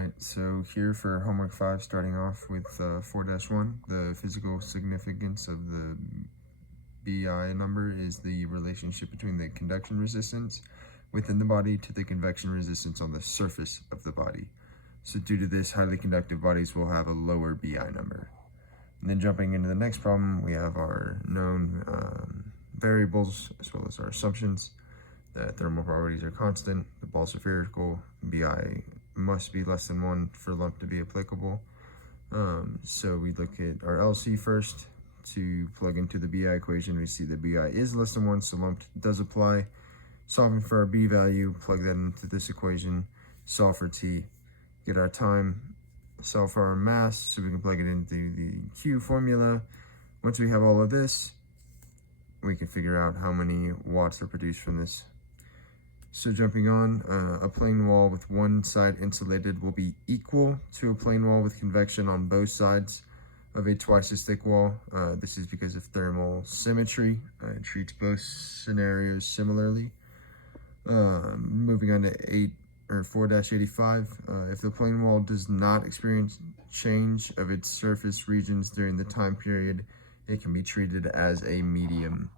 Alright, so here for homework 5, starting off with 4-1, the physical significance of the BI number is the relationship between the conduction resistance within the body to the convection resistance on the surface of the body. So due to this, highly conductive bodies will have a lower BI number. And then jumping into the next problem, we have our known variables as well as our assumptions. The thermal properties are constant, the Ball's spherical, BI must be less than 1 for lump to be applicable. So we look at our LC first to plug into the BI equation. We see that BI is less than 1, so lump does apply. Solving for our B value, plug that into this equation, solve for T, get our time, solve for our mass, so we can plug it into the Q formula. Once we have all of this, we can figure out how many watts are produced from this. So jumping on, a plane wall with one side insulated will be equal to a plane wall with convection on both sides of a twice as thick wall. This is because of thermal symmetry. It treats both scenarios similarly. Moving on to 4-85, if the plane wall does not experience change of its surface regions during the time period, it can be treated as a medium.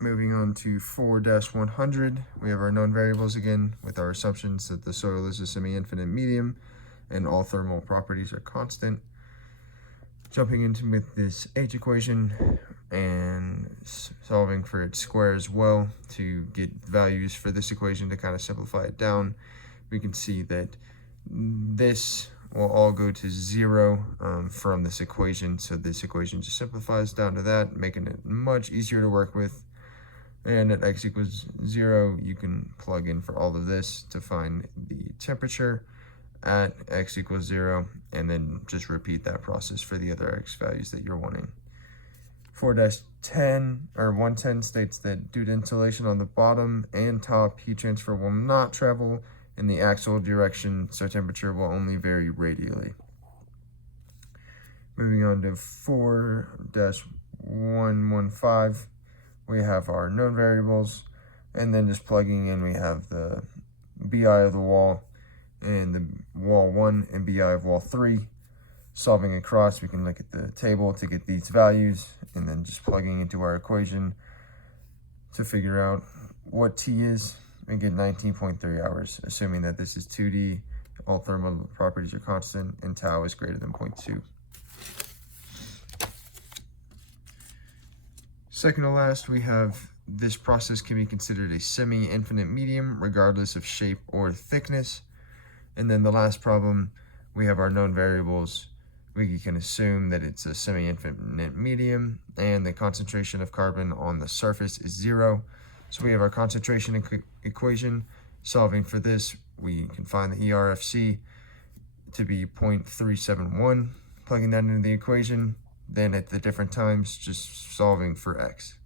Moving on to 4-100, we have our known variables again with our assumptions that the soil is a semi-infinite medium and all thermal properties are constant. Jumping into with this H equation and solving for its square as well to get values for this equation to kind of simplify it down, we can see that this will all go to 0 from this equation. So this equation just simplifies down to that, making it much easier to work with. And at x equals 0, you can plug in for all of this to find the temperature at x equals 0, and then just repeat that process for the other x values that you're wanting. 4-10 or 110 states that due to insulation on the bottom and top, heat transfer will not travel in the axial direction, so temperature will only vary radially. Moving on to 4-115. We have our known variables, and then just plugging in, we have the BI of the wall and the wall 1 and BI of wall 3. Solving across, we can look at the table to get these values, and then just plugging into our equation to figure out what T is and get 19.3 hours, assuming that this is 2D, all thermal properties are constant, and tau is greater than 0.2. Second to last, we have this process can be considered a semi-infinite medium regardless of shape or thickness. And then the last problem, we have our known variables. We can assume that it's a semi-infinite medium and the concentration of carbon on the surface is 0. So we have our concentration equation. Solving for this, we can find the ERFC to be 0.371. Plugging that into the equation, then at the different times, just solving for x.